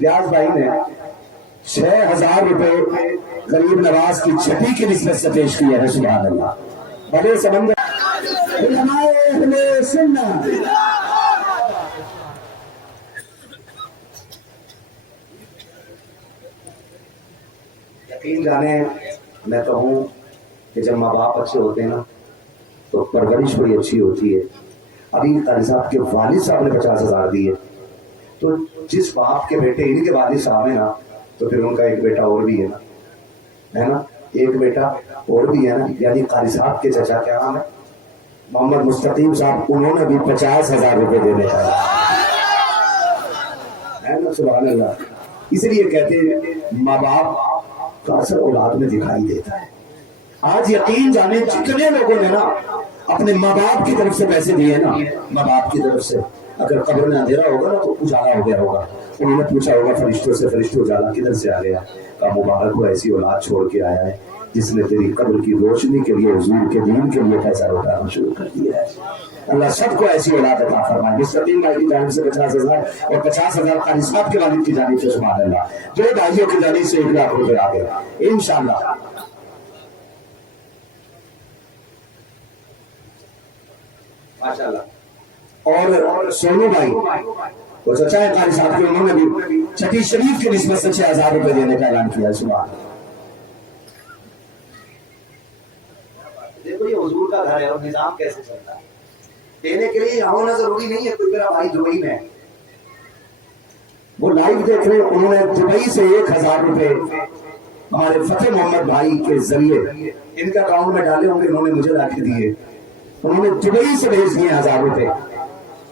ریاض بھائی نے 6,000 روپے غریب نواز کی چھٹی کی نسبت سے پیش کیا ہے. سبحان اللہ. بڑے سمندر علماء اہل سنت. یقین جانے میں کہوں کہ جب ماں باپ اچھے ہوتے ہیں نا تو پرورش بڑی اچھی ہوتی ہے. ابھی قاری صاحب کے والد صاحب نے 50,000 دیے, تو جس باپ کے بیٹے ان کے والد صاحب ہیں نا تو پھر ان کا ایک بیٹا اور بھی ہے نا, ایک بیٹا اور بھی ہے نا. یعنی قاری صاحب کے چچا کیا نام ہے, محمد مستقیم صاحب, انہوں نے بھی 50,000 روپے دینے کا ہے نا. سبحان اللہ. اس لیے کہتے ہیں ماں باپ کا اثر اولاد میں دکھائی دیتا ہے. آج یقین جانے جتنے لوگوں نے نا اپنے ماں باپ کی طرف سے پیسے دیے نا, ماں باپ کی طرف سے, اگر قبر میں اندھیرا ہوگا نا تو اجالا ہو گیا ہوگا. انہوں نے پوچھا ہوگا فرشتوں سے, فرشتوں اجالا کدھر سے آ گیا؟ کہا مبارک ہو, ایسی اولاد چھوڑ کے آیا ہے جس نے تیری قبر کی روشنی کے لیے حضور کے دین کے لیے پیسہ لوٹانا شروع کر دیا ہے. اللہ سب کو ایسی اولاد عطا فرمائے. مستقیم بھائی کی جانب سے 50,000 اور 50,000 قاری صاحب کے والد کی جانب سے. سبحان اللہ. جو بھائیوں کی جانب سے 1,00,000 روپے آ گئے انشاءاللہ. اور سونو بھائی وہ چچا ہے قاری صاحب کے, انہوں نے بھی چھٹی شریف کی نسبت سے 6,000 روپے دینے کا اعلان کیا. سبحان اللہ. دیکھو یہ حضور کا گھر ہے اور نظام کیسے چلتا ہے. دینے کے لیے ہونا ضروری نہیں ہے. کوئی میرا بھائی دبئی میں وہ لائیو دیکھ رہے, انہوں نے دبئی سے 1,000 روپے ہمارے فتح محمد بھائی کے ذریعے ان کا اکاؤنٹ میں ڈالے ہوں گے, انہوں نے مجھے لا کے دیے. انہوں نے دبئی سے بھیج دیے 1,000 روپے.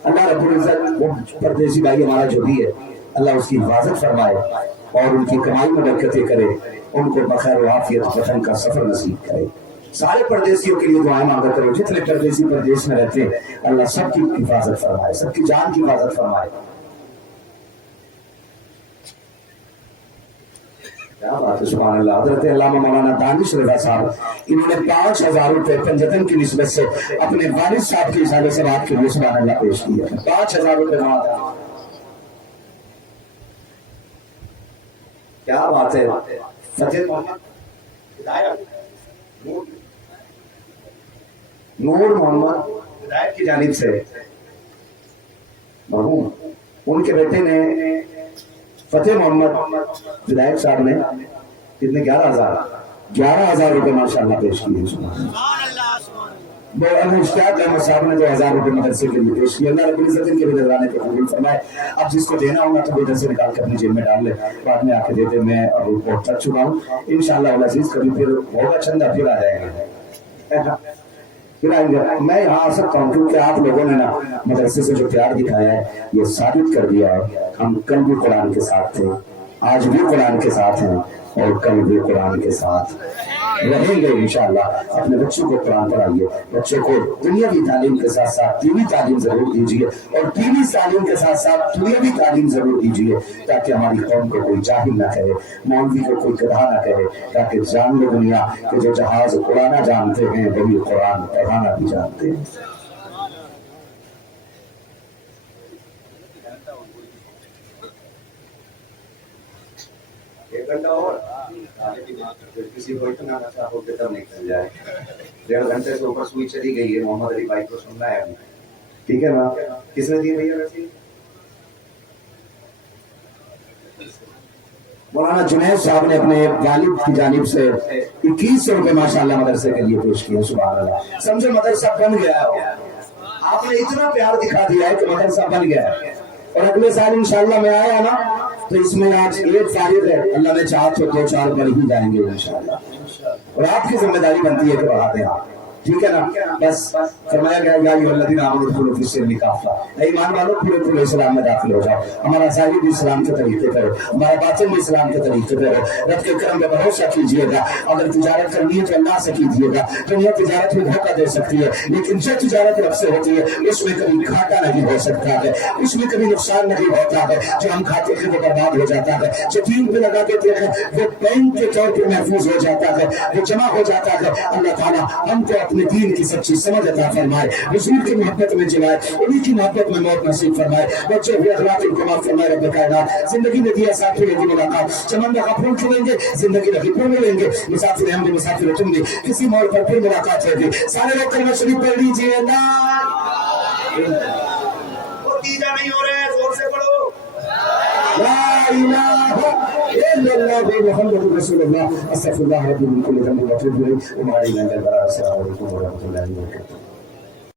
اللہ رب العزت وہ پردیسی بھائی ہمارا جو بھی ہے اللہ اس کی حفاظت فرمائے اور ان کی کمائی میں برکتیں کرے, ان کو بخیر و عافیت وطن کا سفر نصیب کرے. سارے پردیسیوں کے لیے دعائیں مانگا کرو, جتنے پردیسی پردیش میں رہتے ہیں اللہ سب کی حفاظت فرمائے, سب کی جان کی حفاظت فرمائے. کیا بات ہے. سبحان اللہ. حضرت علامہ مولانا دانش رضا صاحب, انہوں نے 5,000 روپے پنجتن کی نسبت سے اپنے والد صاحب کی اشارے سے بات کے لیے سبحان اللہ پیش کیا. 5,000 روپے. کیا بات ہے. فتح محمد نور محمد ہدایت کی جانب سے مرحوم ان کے بیٹے نے فتح محمد ہدایت صاحب نے کتنے 11,000 روپے ماشاءاللہ پیش کیے. اشتیاق احمد صاحب نے 2,000 روپے مدرسے کے لیے پیش کیے. اللہ رب العزت ان کے بھی نذرانے کو قبول فرمائے. اب جس کو دینا ہوگا تو ادھر سے نکال کے اپنی جیب میں ڈال لے, بعد میں آ کے دیتے. میں اب بہت تھک چکا ہوں. انشاءاللہ العزیز کبھی پھر ہوگا چندہ پھر آ جائے گا, پھر آئیں گے. میں یہاں آ سکتا ہوں کیونکہ آپ لوگوں نے نا مدرسے سے جو پیار دکھایا ہے یہ ثابت کر دیا ہے. ہم کل بھی قرآن کے ساتھ تھے, آج بھی قرآن کے ساتھ ہیں اور کل بھی قرآن کے ساتھ رہیں گے انشاءاللہ. اپنے بچوں کو قرآن پڑھائیے, بچوں کو دنیاوی تعلیم کے ساتھ ساتھ دینی تعلیم ضرور دیجیے اور دینی تعلیم کے ساتھ ساتھ دنیاوی تعلیم ضرور دیجیے تاکہ ہماری قوم کو کوئی جاہل نہ کہے, مولوی کو کوئی گدھا نہ کہے, تاکہ جان لے دنیا کہ جو جہاز اڑانا جانتے ہیں وہی قرآن پڑھانا بھی جانتے ہیں. ایک گھنٹہ اور کسی کو اتنا نشہ ہو کے تب نکل جائے. 1.5 گھنٹے سے اوپر سوئی چلی گئی ہے. محمد علی بھائی کو سننا ہے ابھی, ٹھیک ہے نا. کس نے دی بھیا ویسے؟ مولانا جنید صاحب نے اپنے والد کی جانب سے 2100 روپے ماشاءاللہ مدرسے کے لیے پیش کیے. سبحان اللہ. سمجھے مدرسہ بن گیا ہے. آپ نے اتنا پیار دکھا دیا ہے کہ مدرسہ بن گیا ہے. اور اگلے سال انشاءاللہ میں آیا نا تو اس میں آج 1 فارغ ہے, اللہ نے چاہا تو 2-4 بڑھ ہی جائیں گے انشاءاللہ. اور آپ کی ذمہ داری بنتی ہے کہ بڑھاتے ہیں آپ, ٹھیک ہے نا. بس فرمایا گیا یا ایھا الذین آمنوا ادخلوا فی السلم کافہ, اے ایمان والو پورے اسلام میں داخل ہو جاؤ. ہمارا ظاہر بھی اسلام کے طریقے پر ہو, ہمارا باطن بھی اسلام کے طریقے پر ہو. رب کے کرم پہ بھروسہ کیجیے گا. اگر تجارت کرنی ہے تو اللہ سے کیجیے گا. دنیا تجارت میں دھوکہ دے سکتی ہے, لیکن جو تجارت رب سے ہوتی ہے اس میں کبھی گھاٹا نہیں ہو سکتا ہے, اس میں کبھی نقصان نہیں ہوتا ہے. جو ہم کھاتے ہیں وہ برباد ہو جاتا ہے, جو دین پہ لگا دیتے ہیں وہ بینک کے طور پہ محفوظ ہو جاتا ہے, وہ جمع ہو جاتا ہے. اللہ تعالیٰ ہم کو اپنے دین کی سچی سمجھ عطا فرمائے، رسول کی محبت میں جلائے، انہیں کی محبت میں موت نصیب فرمائے، بچے ہوئے اخلاق انکمال فرمائے رب کائنات۔ زندگی میں دیا ساتھی نے دی ملاقات، چمن کا پھول کھلیں گے، زندگی رکھی پھول ملیں گے، مسافر ہم بھی مسافر تم بھی، کسی موڑ پر پھر ملاقات ہوگی۔ سارے لوگ کلمہ شریف پڑھ لیجیے نا، وہ تیجا نہیں ہو رہے، زور سے پڑھو۔ لا الہ الا اللہ محمد رسول اللہ، استغفر اللہ ربی من کل ذنب واتوب الیہ، وما علینا الا البلاغ۔ السلام علیکم ورحمۃ اللہ وبرکاتہ۔